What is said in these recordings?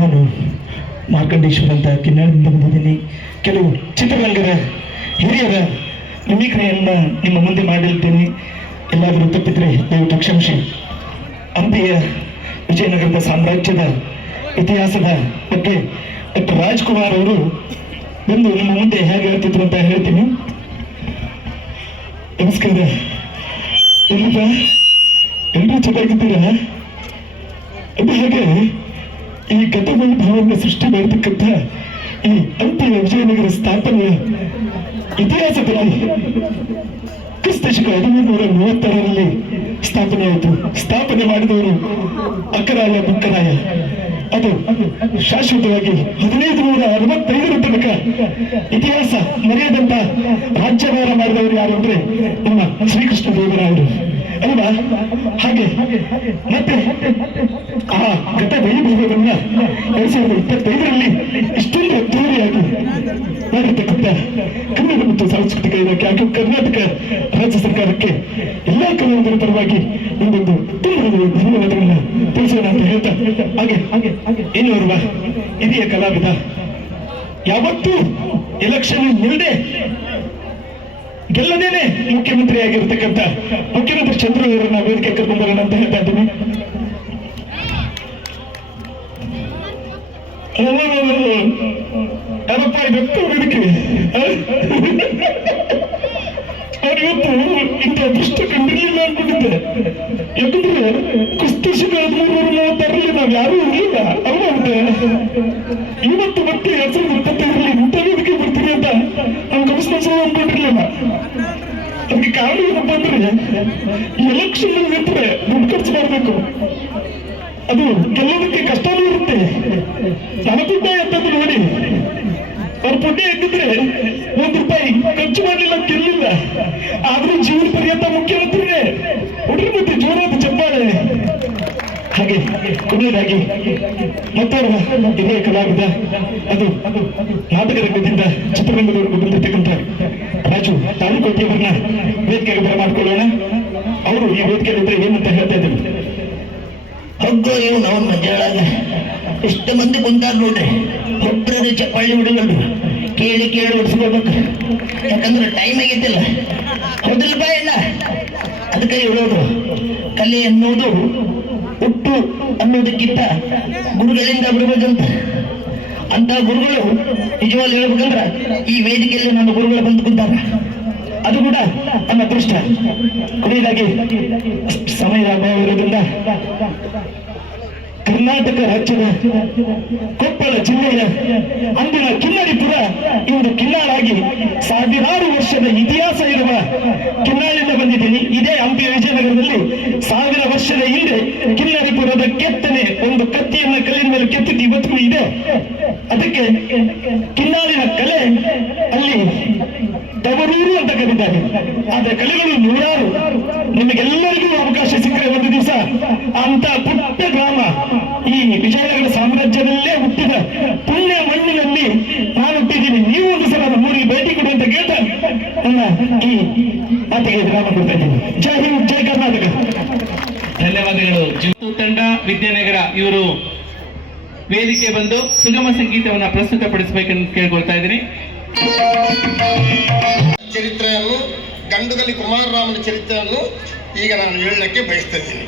ನಾನು ಮಾರ್ಕಂಡೇಶ್ವರ ಅಂತ ಕಿನ್ನಾಳದಿಂದ ಬಂದಿದ್ದೀನಿ. ಕೆಲವು ಚಿತ್ರರಂಗದ ಹಿರಿಯರ ಮಿಮಿಕ್ರಿಯನ್ನು ನಿಮ್ಮ ಮುಂದೆ ಮಾಡಿರ್ತೇನೆ. ಎಲ್ಲಾದರೂ ತಪ್ಪಿದ್ರೆ ದಯವಿಟ್ಟು ಕ್ಷಮಿಸಿ. ಹಂಪಿಯ ವಿಜಯನಗರದ ಸಾಮ್ರಾಜ್ಯದ ಇತಿಹಾಸದ ಬಗ್ಗೆ ಡಾಕ್ಟರ್ ರಾಜ್ಕುಮಾರ್ ಅವರು ಬಂದು ನಿಮ್ಮ ಮುಂದೆ ಹೇಗೆ ಹೇಳ್ತಿದ್ರು ಅಂತ ಹೇಳ್ತೀನಿ. ನಮಸ್ಕಾರ. ಎಲ್ಲರೂ ಚೆನ್ನಾಗಿದ್ದೀರಾ? ಅದು ಹಾಗೆ ಈ ಗತವೈಭವವನ್ನು ಸೃಷ್ಟಿ ಮಾಡತಕ್ಕಂಥ ಈ ಹಂಪಿಯ ವಿಜಯನಗರ ಸ್ಥಾಪನೆಯ ಇತಿಹಾಸದಲ್ಲಿ ಕ್ರಿಸ್ತಶಕ 1536ರಲ್ಲಿ ಸ್ಥಾಪನೆ ಆಯಿತು. ಸ್ಥಾಪನೆ ಮಾಡಿದವರು ಅಕ್ಕರಾಯ ಬುಕ್ಕರಾಯ. ಅದು ಶಾಶ್ವತವಾಗಿ 1565ರ ತನಕ ಇತಿಹಾಸ ಮರೆಯದಂತ ರಾಜ್ಯಭಾರ ಮಾಡಿದವರು ಯಾರು ಅಂದ್ರೆ ನಮ್ಮ ಶ್ರೀಕೃಷ್ಣ ದೇವರಾಯರು ಅಲ್ವಾ? ಹಾಗೆ ಮತ್ತೆ ಆ ಗತ ವೈಭವವನ್ನ 2025ರಲ್ಲಿ ಇಷ್ಟೊಂದು ಅದ್ದೂರಿಯಾಗಿ ಮಾಡಿರ್ತಕ್ಕಂಥ ಕನ್ನಡ ಮತ್ತು ಸಾಂಸ್ಕೃತಿಕ ಇಲಾಖೆ ಹಾಗೂ ಕರ್ನಾಟಕ ರಾಜ್ಯ ಸರ್ಕಾರಕ್ಕೆ ಎಲ್ಲಾ ಕಲಾವಿದರ ಪರವಾಗಿ ಒಂದೊಂದು ತುಂಬ ಧನ್ಯವಾದಗಳನ್ನ ತಿಳಿಸೋಣ ಅಂತ ಹೇಳ್ತಾ, ಹಾಗೆ ಇನ್ನೋರ್ವ ಹಿರಿಯ ಕಲಾವಿದ ಯಾವತ್ತೂ ಎಲೆಕ್ಷನ್ ಮುಂದೆ ಗೆಲ್ಲದೇನೆ ಮುಖ್ಯಮಂತ್ರಿ ಆಗಿರ್ತಕ್ಕಂಥ ಮುಖ್ಯಮಂತ್ರಿ ಚಂದ್ರು ಅವರನ್ನ ವೇದಿಕೆ ಕರ್ಕೊಂಡು ಬರೋಣ ಅಂತ ಹೇಳ್ತಾ ಇದ್ದೀನಿ. ಯಾರಪ್ಪ ಇದಕ್ಕೆ ವೇದಿಕೆ ಅವರಿವತ್ತು ಇಂಥ ಅದೃಷ್ಟ ಕಂಡಿರ್ಲಿಲ್ಲ ಅನ್ಕೊಂಡಿದ್ದೆ. ಯಾಕಂದ್ರೆ ಕ್ರಿಸ್ತಶಕ 1336ರಲ್ಲಿ ನಾವ್ ಯಾರೂ ಇರಲಿಲ್ಲ ಅಲ್ವಾ? ಇವತ್ತು ಮತ್ತೆ 2025ರಲ್ಲಿ ಇಂಥ ವೇದಿಕೆ ಬರ್ತೀವಿ ಅಂತ ನಾವು ಕಮಿಷನರ್ ಅನ್ಕೊಂಡಿರ್ಲಿಲ್ಲ. ಅದಕ್ಕೆ ಕಾರಣ ಏನಪ್ಪ ಅಂದ್ರೆ ಎಲೆಕ್ಷನ್ ನಿಂತರೆ ದುಡ್ಡು ಖರ್ಚು ಮಾಡಬೇಕು. ಅದು ಗೆಲ್ಲೋದಕ್ಕೆ ಕಷ್ಟನೂ ಇರುತ್ತೆ. ನನ್ನ ದುಡ್ಡ ಎಂತದ್ದು ನೋಡಿ, ಅವ್ರ ಪುಣ್ಯ ಇದ್ದಿದ್ರೆ ₹1 ಖರ್ಚು ಮಾಡಲಿಲ್ಲ, ಗೆಲ್ಲಿಲ್ಲ. ಆದ್ರೂ ಜೀವನ ಪರ್ಯಂತ ಮುಖ್ಯಮಂತ್ರಿನೇ. ಹುಡುಗಿ ಮತ್ತೆ ಜೋರಾದ ಚಪ್ಪಾಳೆ. ಹಾಗೆ ಕೊನೆಯದಾಗಿ ಮತ್ತೋರ್ವ ಹಿರಿಯ ಕಲಾವಿದ, ಅದು ನಾಟಕ ರಂಗದಿಂದ ಚಿತ್ರರಂಗದವರೆಗೂ ಬಂದಿರ್ತಕ್ಕಂಥ ರಾಜು ತಾಲೂಕೋಟೆಯವರನ್ನ ವೇದಿಕೆಗೆ ಬರಮಾಡ್ಕೊಳ್ಳೋಣ. ಅವರು ಈ ವೇದಿಕೆಯಲ್ಲಿದ್ರೆ ಏನಂತ ಹೇಳ್ತಾ ಇದ್ದಾರೆ. ಹಗ್ಗೋ ಇವು ನಾವು ಮಂಜಾಳಾಗ ಎಷ್ಟು ಮಂದಿ ಕುಂತಾರ ನೋಡ್ರಿ, ಒಬ್ಬರೇ ಚಪ್ಪಾಳಿ ಹುಡುಗರು ಕೇಳಿ ಹೊಡ್ಸ್ಕೊಳ್ಬೇಕು. ಯಾಕಂದ್ರೆ ಟೈಮ್ ಆಗೈತಿಲ್ಲ, ಹೌದಿಲ್ಲ ಬಾ ಎಲ್ಲ. ಅದಕ್ಕೆ ಹೇಳೋದು, ಕಲೆ ಅನ್ನೋದು ಹುಟ್ಟು ಅನ್ನೋದಕ್ಕಿಂತ ಗುರುಗಳಿಂದ ಬಿಡ್ಬೇಕಂತ. ಅಂತ ಗುರುಗಳು ನಿಜವಾಗ್ಲೂ ಹೇಳ್ಬೇಕಂದ್ರ ಈ ವೇದಿಕೆಯಲ್ಲಿ ನನ್ನ ಗುರುಗಳು ಬಂದು ಕುಂತಾರ. ಅದು ಕೂಡ ನಮ್ಮ ಅದೃಷ್ಟ. ಕೊನೆಯದಾಗಿ ಸಮಯದ ಅಭಾವ ಇರೋದ್ರಿಂದ ಕರ್ನಾಟಕ ರಾಜ್ಯದ ಕೊಪ್ಪಳ ಜಿಲ್ಲೆಯ ಅಂದಿನ ಕಿನ್ನರಿಪುರ ಇಂದು ಕಿನ್ನಾಳಾಗಿ ಸಾವಿರಾರು ವರ್ಷದ ಇತಿಹಾಸ ಇರುವ ಕಿನ್ನಾಳಿಂದ ಬಂದಿದ್ದೀನಿ. ಇದೇ ಹಂಪಿ ವಿಜಯನಗರದಲ್ಲಿ 1000 ವರ್ಷದ ಹಿಂದೆ ಕಿನ್ನರಿಪುರದ ಕೆತ್ತನೆ ಒಂದು ಕತ್ತಿಯನ್ನ ಕಲ್ಲಿನ ಮೇಲೆ ಕೆತ್ತಿದ್ದು ಇವತ್ತಿಗೂ ಇದೆ. ಅದಕ್ಕೆ ಕಿನ್ನಾಳಿನ ಕಲೆ ಅಲ್ಲಿ ತವರೂರು ಅಂತ ಕರೀತಾರೆ. ಆದ್ರೆ ಕಲೆಗಳು ನೂರಾರು. ನಿಮಗೆಲ್ಲರಿಗೂ ಅವಕಾಶ ಸಿಕ್ಕರೆ ಒಂದು ದಿವಸ ಅಂತ ಪುಟ್ಟ ಗ್ರಾಮ ಈ ವಿಜಯನಗರ ಸಾಮ್ರಾಜ್ಯದಲ್ಲೇ ಹುಟ್ಟಿದ ಪುಣ್ಯ ಮಣ್ಣಿನಲ್ಲಿ ನಾನು ಹುಟ್ಟಿದ್ದೀನಿ. ನೀವು ಒಂದು ಸಲ ನಮ್ಮೂರಿಗೆ ಭೇಟಿ ಕೊಡಿ ಅಂತ ಕೇಳ್ತಾ ನನ್ನ ಈ ಮಾತಿಗೆ ವಿರಾಮ ಕೊಡ್ತಾ ಇದ್ದೀನಿ. ಜೈ ಹಿಂದ್, ಜೈ ಕರ್ನಾಟಕ. ಧನ್ಯವಾದಗಳು. ತಂಡ ವಿದ್ಯಾನಗರ ಇವರು ವೇದಿಕೆ ಬಂದು ಸುಗಮ ಸಂಗೀತವನ್ನ ಪ್ರಸ್ತುತಪಡಿಸಬೇಕೆಂದು ಕೇಳ್ಕೊಳ್ತಾ ಇದ್ದೀನಿ. ಚರಿತ್ರೆಯನ್ನು ಗಂಡುಗಲಿ ಕುಮಾರರಾಮನ ಚರಿತ್ರೆಯನ್ನು ಈಗ ನಾನು ಹೇಳಲಿಕ್ಕೆ ಬಯಸ್ತಾ ಇದ್ದೀನಿ.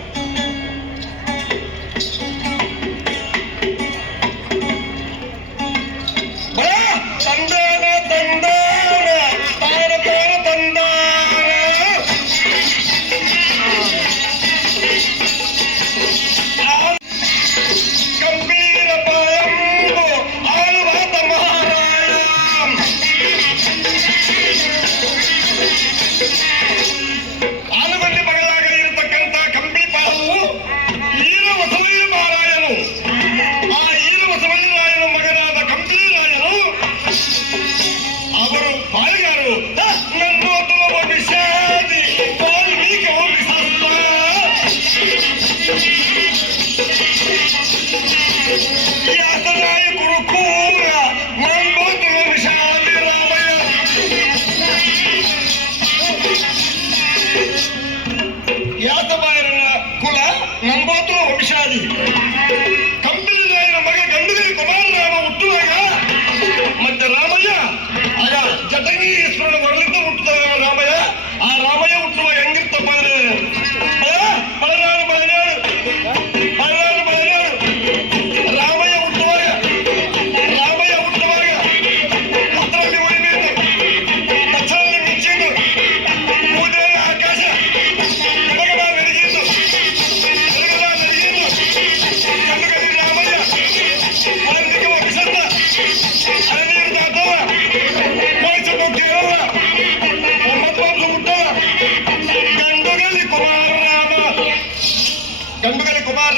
ಆಲಮಟ್ಟಿ ಬಗಲಾಗ ಇರತಕ್ಕಂಥ ಕಂಬಿ ಪಾಲವು ಈರ ಬಸವಯ್ಯ ಮಾರಾಯನು. ಆ ಈರ ಬಸವಯ್ಯ ರಾಯನ ಮಗನಾದ ಕಂಬಿ ರಾಯನು ಅವರು ಪಾಲಿಗಾರು. ವಿಷಾದಿ ವಾಲ್ಮೀಕಿ ಯಾತನಾಯ ಕುರುಕೂರ ನಂಬೋತುವ ವಿಷಾದಿ ರಾಮಯ್ಯ. ಯಾತಬಾಯರನ ಕುಲ ನಂಬೋತುವ ವಂಶಾದಿ. ಕಂಬಿರಾಯನ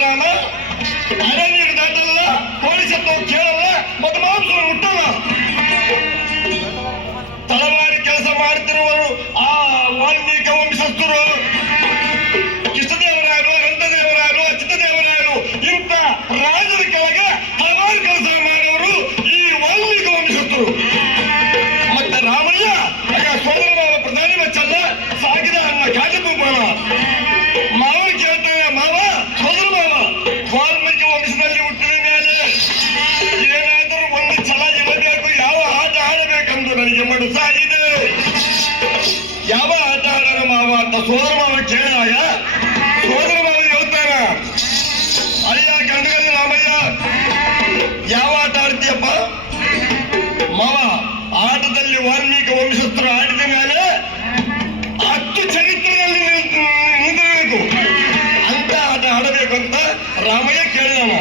ನಾಮ ಅರೆ ನೀರು ದಾಟಲ್ಲ, ಪೊಲೀಸತ್ತು ಕೇಳಲ್ಲ, ಮತ್ತು ಮಾಂಸ ಮುಟ್ಟಲ್ಲ. ತಳವಾರಿ ಕೆಲಸ ಮಾಡ್ತಿರುವರು ಆ ವಾಲ್ಮೀಕಿ ವಂಶಸ್ಥರು, ಕೃಷ್ಣದೇವರಾಯರು, ಅನಂತದೇವರಾಯರು, ಅಚ್ಯುತದೇವರಾಯರು ಇಂಥ ರಾಜರ ಕೆಳಗೆ ಹಲವಾರು ಕೆಲಸ ಮಾಡುವರು ಈ ವಾಲ್ಮೀಕಿ ವಂಶಸ್ಥರು. ಮತ್ತೆ ರಾಮಯ್ಯ ಆಗ ಸೋದರ ಮಾವ ಪ್ರಧಾನಿ ಮಚ್ಚಲ್ಲ ಸಾಗಿದ ಅನ್ನ ಕಾಜಪೂಪನ ಮಾವ ಕೇಳ್ತಾನೆ, ಮಾವ ಸೋದರ ಮಾವ ವಾಲ್ಮೀಕಿ ವಂಶದಲ್ಲಿ ಹುಟ್ಟಿದ ಮೇಲೆ ಏನಾದರೂ ಒಂದು ಛಲ ಇರಬೇಕು, ಯಾವ ಆಟ ಆಡಬೇಕೆಂದು ನನಗೆ ಮನಸ್ಸ ಇದೆ. ಯಾವ ಆಟ ಆಡೋಣ ಮಾವ ಅಂತ ಸೋದರ ಮಾವ ಕೇಳಿದಾಗ ಸೋದರ ಮಾವ ಹೇಳ್ತಾನ, ಅಯ್ಯ ಗಂಡಗಲ್ಲಿ ರಾಮಯ್ಯ ಯಾವ ಆಟ ಆಡ್ತೀಯಪ್ಪ? ಮಾವ ಆಟದಲ್ಲಿ ವಾಲ್ಮೀಕಿ ವಂಶಸ್ಥರು ಆಡಿದ ಮೇಲೆ 10 ಚರಿತ್ರೆಯಲ್ಲಿ ನಿಂತಿರಬೇಕು ಅಂತ ಆಟ ಆಡಬೇಕು ಅಂತ ರಾಮಯ್ಯ ಕೇಳಿದಾನ.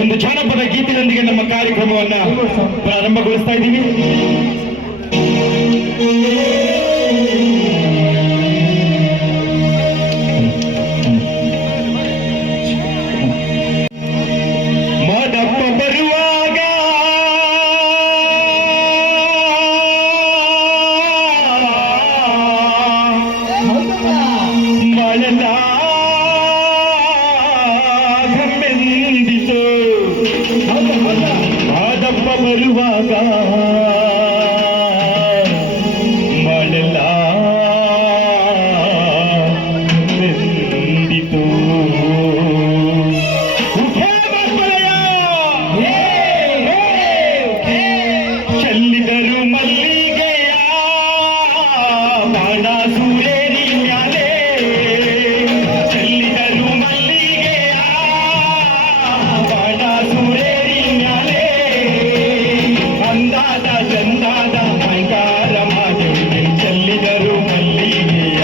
ಒಂದು ಜಾನಪದ ಗೀತೆಯೊಂದಿಗೆ ನಮ್ಮ ಕಾರ್ಯಕ್ರಮವನ್ನ ಪ್ರಾರಂಭಗೊಳಿಸ್ತಾ ಇದ್ದೀವಿ. ಮಾದಪ್ಪ ಬರುವಾಗ ಮಳೆದ ಗಮ್ಮೆಂದಿತು. ಮಾದಪ್ಪ ಬರುವಾಗ ಮಳೆಲ್ಲ ಗಮ್ಮೆಂದಿತು. ಚೆಲ್ಲಿದರು ಮಲ್ಲಿಗೆಯ ಬಾಣ ಸೂರೇರಿ ಮ್ಯಾಲೆ, ಚೆಲ್ಲಿದರು ಮಲ್ಲಿಗೆಯ ಬಾಣ ಸೂರೇರಿ ಮ್ಯಾಲೆ, ಅಂದಾದ ಚಂದಾದ ಮೈಕಾರ ಮಾದೇವಿಗೆ ಚೆಲ್ಲಿದರು ಮಲ್ಲಿಗೆಯ,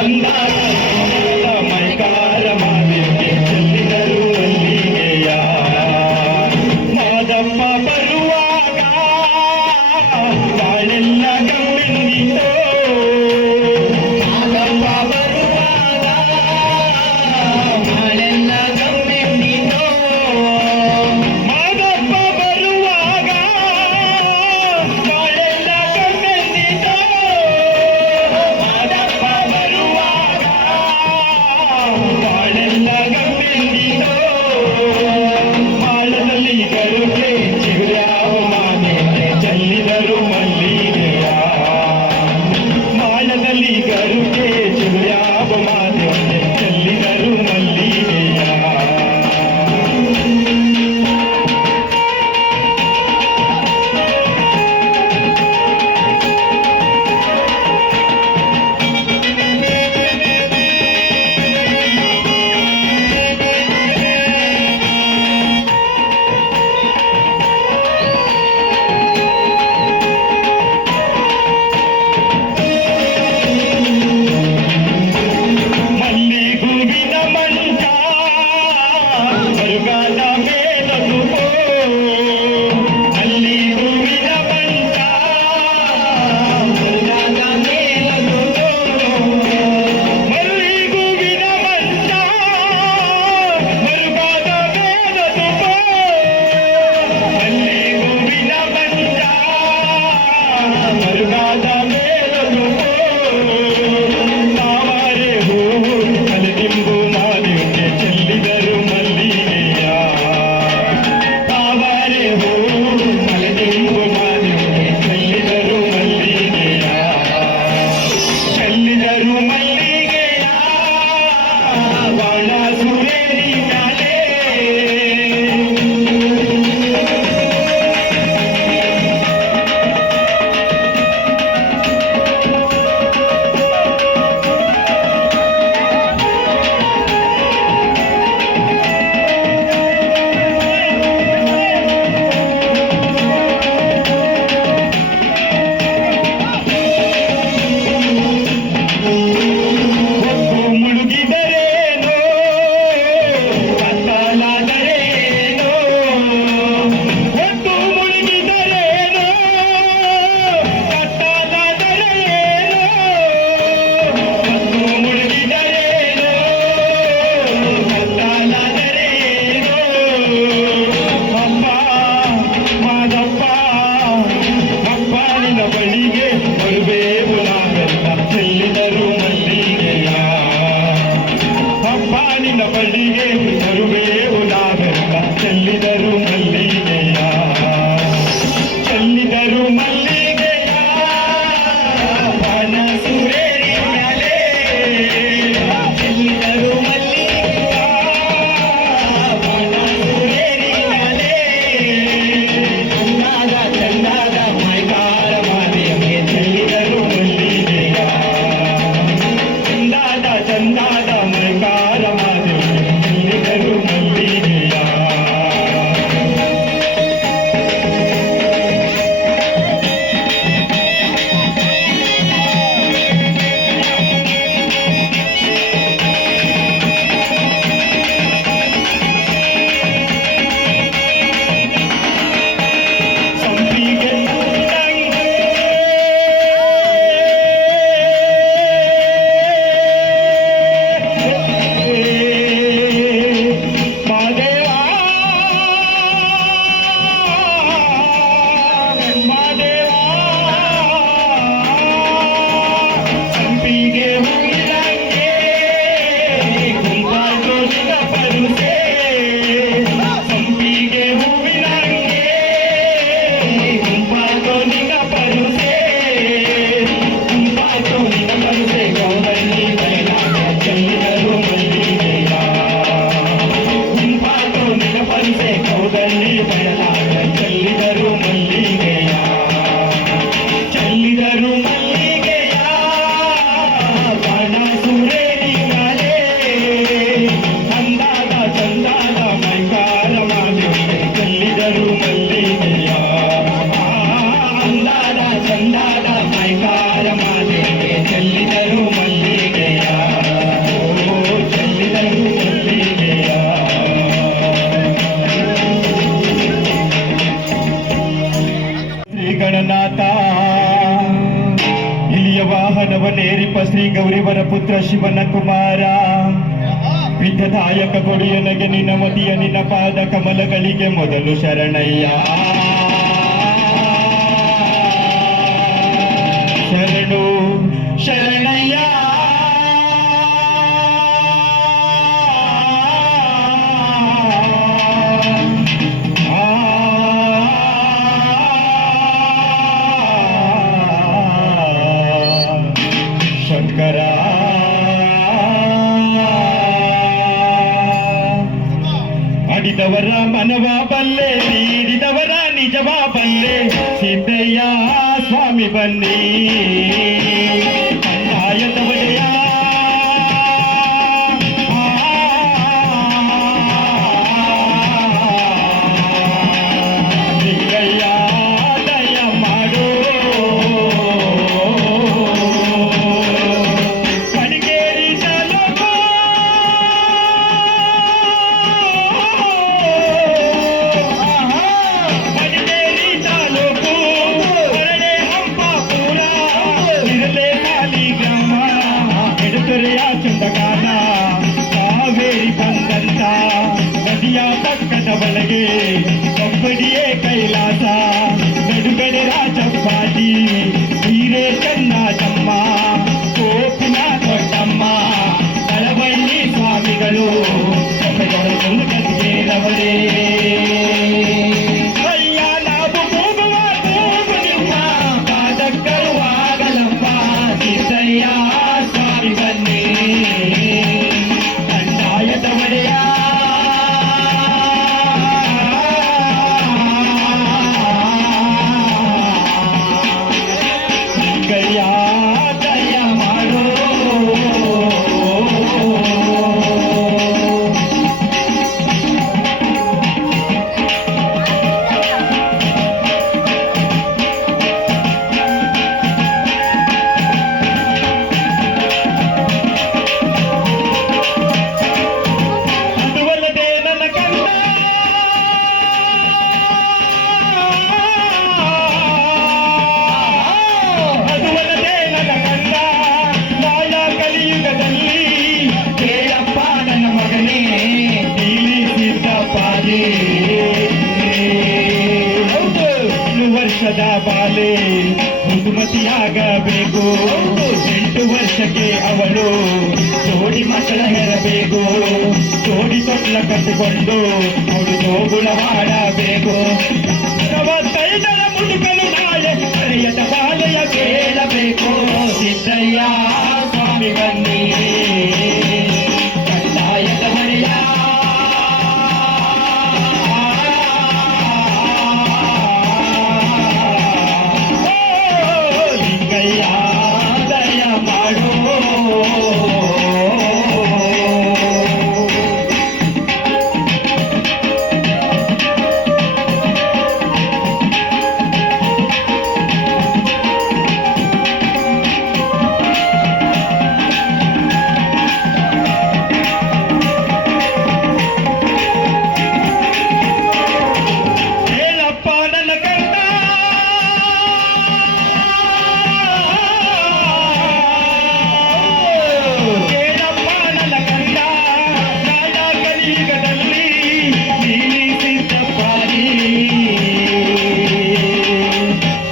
ಅಂದಾದ ಚಂದಾದ ಮೈಕಾರ ಮಾದೇವಿಗೆ ಚೆಲ್ಲಿದರು ಮಲ್ಲಿಗೆಯ. ಮಾದಪ್ಪ ಬರುವಾಗ ಬಾಳೆಲ್ಲ ಗಮ್ಮೆಂದಿತೋ, ಮಾದಪ್ಪ ಬರುವಾಗ ಬಾಳೆಲ್ಲ ಗಮ್ಮೆಂದಿತೋ, ಮಾದಪ್ಪ ಬರುವಾಗ ಬಾಳೆಲ್ಲ ಗಮ್ಮೆಂದಿತೋ, ಮಾದಪ್ಪ ಬರುವಾಗ ಬಾಳೆಲ್ಲ ಗಮ್ಮೆಂದಿತೋ. ಮಾಳದಲ್ಲಿ ಗರುಗೆ ಚಿಗುರ್ಯಾವ ಮಾದೇವಿಗೆ ಚೆಲ್ಲಿದರು ಮಲ್ಲಿಗೆಯ, ಮಾಳದಲ್ಲಿ ಗರುಗೆ ಚಿಗುರ್ಯಾವ ಮಾದೇವಿಗೆ ಚೆಲ್ಲಿದರು ಮಲ್ಲಿಗೆಯ. ಮಲ್ಲಿಗುವಿನ ಮಂಟ ಮರುಗಾದ ಮೇಲದು, ಮಲ್ಲಿಗುವಿನ ಮಂಟ ಮರುಗಾದ ಮೇಲದು, ಮಲ್ಲಿಗುವಿನ ಮಂಟ ಮರುಗಾದ ಮೇಲದು, ಮಲ್ಲಿಗುವಿನ ಮಂಟ ಮರುಗಾದ ಮೇಲದು. ತಾವರೆ ಹೂವು ಕಲೆದಿಂಬು ಮಾದೇವಿಗೆ ಚೆಲ್ಲಿದರು ಮಲ್ಲಿಗೆಯ, ತಾವರೆ ಹೂವು ಕಲೆದಿಂಬು ಮಾದೇವಿಗೆ ಚೆಲ್ಲಿದರು ಮಲ್ಲಿಗೆಯ, ಚೆಲ್ಲಿದರು ಮಲ್ಲಿಗೆಯ ಬಾಣ ಸೂರೇರಿ ಮ್ಯಾಲೆ. ದೀಪ ಶ್ರೀ ಗೌರಿವರ ಪುತ್ರ ಶಿವನ ಕುಮಾರ ವಿದ್ಯದಾಯಕ ಕೊಡಿಯನಗೆ ನಿನ್ನ ಮತಿಯ ನಿನ್ನ ಪಾದ ಕಮಲಗಳಿಗೆ ಮೊದಲು ಶರಣಯ್ಯ ಶರಣು ಶರಣಯ್ಯ ಶಂಕರ ಅಡಿದವರ ಮನವ ಬಲ್ಲೆ ನೀಡಿದವರ ನಿಜವ ಬಲ್ಲೆ ಸಿದ್ದಯ್ಯ ಸ್ವಾಮಿ ಬನ್ನಿ ಕಂದಾಯದ ಒಡೆಯ ಸಿದ್ದಯ್ಯ ದಯ ಮಾಡೋ ಕಡಿಗೇರಿ ತಾಲೂಕು ಕಡಿಗೇರಿ ತಾಲೂಕು ಹೊರಳೆ ಹಂಪಾಪುರ ಇರಲೆ ಕಾಲಿ ಗ್ರಾಮ ಎಡತೊರೆಯ ಚಂದಗಾನ ಕಾವೇರಿ ಬಂದಂತ ನದಿಯ ಪಕ್ಕದ ಒಳಗೆ ಕಬ್ಬಡಿಯೇ ಕೈಲಾಸ ನಡುಗಡೆ ರಾಜಪ್ಪಾಜಿ ಹೀರೆ ಚೆನ್ನಮ್ಮ ಕೋಪಿನ ದೊಡ್ಡಮ್ಮ ಕಳವಳ್ಳಿ ಸ್ವಾಮಿಗಳು ಗದ್ಗೆರವರೇ ಅಯ್ಯ ನಾವು ಹೋಗುವ ಹೋಗು ನಿಮ್ಮ ಪಾದಕ್ಕರುವಾಗಲಪ್ಪ ಸಿದ್ದಯ್ಯ ಸ್ವಾಮಿ ಬನ್ನಿ ಕಂದಾಯದ ಒಡೆಯ ಕೈಯ ದಯ ಮಾಡೋ ಅದುವಲ್ಲದೆ ನನ್ನ ಕಂದ ಅದುವಲ್ಲದೆ ನನ್ನ ಕಂದ ನಾಳ ಕಲಿಯುಗದಲ್ಲಿ ಕೇಳಪ್ಪ ನನ್ನ ಮಗನೇ ತಿಳಿಸಿದ್ದ ಪಾದೆ ವರ್ಷದ ಬಾಲೆ ಋತುಮತಿಯಾಗಬೇಕು 8 ವರ್ಷಕ್ಕೆ ಅವಳು ಜೋಡಿ ಮಕ್ಕಳ ಹೆರಬೇಕು ಜೋಡಿ ತೊಟ್ಲ ಕಟ್ಟಿಕೊಂಡು ಅವಳು ಜೋಗುಳವಾಡಬೇಕು 45ರ ಮುದುಕಲು ನಾಳೆ ಹರೆಯದ ಬಾಲೆಯ ಕೇಳಬೇಕು ಸಿದ್ದಯ್ಯ ಸ್ವಾಮಿ ಬನ್ನಿ ಕಂದಾಯದ ಮನೆಯ ಲಿಂಗಯ್ಯ ದಯ ಮಾಡೋ ಹೇಳಪ್ಪ ನನ್ನ ಕಂದ ಕೇಳಪ್ಪ ನನ್ನ ಕಂದ ನಾಡ ಕಲಿಯುಗದಲ್ಲಿ ನಿಲ್ಲಿಸಿದ್ದ ಪಾರಿ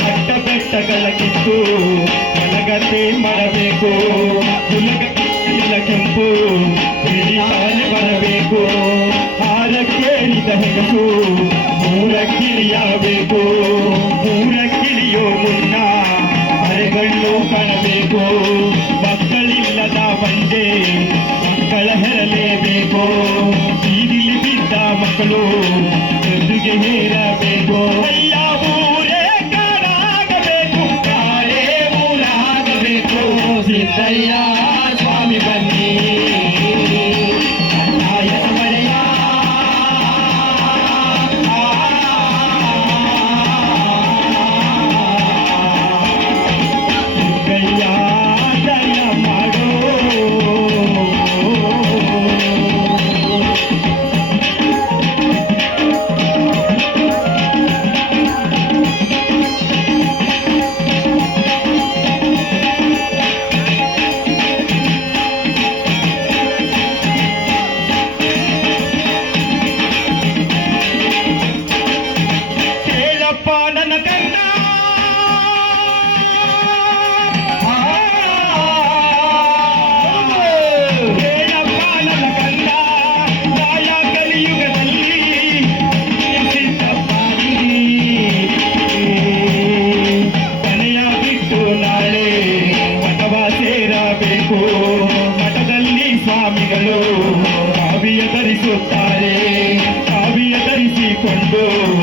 ಪಟ್ಟ ಬೆಟ್ಟಗಳ ಕಿತ್ತು ಮಲಗತೆ ಮಾಡಬೇಕು ಹುಲಗ ಕೆಂಪು ಬಿಳಿ ಬಾಲೆ ಬರಬೇಕು ಹಾರಕ್ಕೇರಿದ ಹೆಗಸು ಮೂರಕ್ಕಿಳಿಯಬೇಕು ಮೂರಕ್ಕಿಳಿಯೋ ಮುನ್ನ ಅರೆಗಣ್ಣು ಕಾಣಬೇಕು ಮಕ್ಕಳಿಲ್ಲದ ಬಂದೆ ಮಕ್ಕಳ ಹೆರಲೇಬೇಕು ಬೀದಿಲಿ ಬಿದ್ದ ಮಕ್ಕಳು ಎದುರಿಗೆ ಹೇರಬೇಕು ಅಯ್ಯ ಊರೇ ಕಾಡಾಗಬೇಕು ಕಾರೇ ಊರಾಗಬೇಕು ಸಿದ್ದಯ್ಯ ಸ್ವಾಮಿ ಬನ್ನಿ ಕಂದಾಯದ ಮನೆಯ ಕೈಯ ದಯ ಮಾಡೋ ಕಂಡು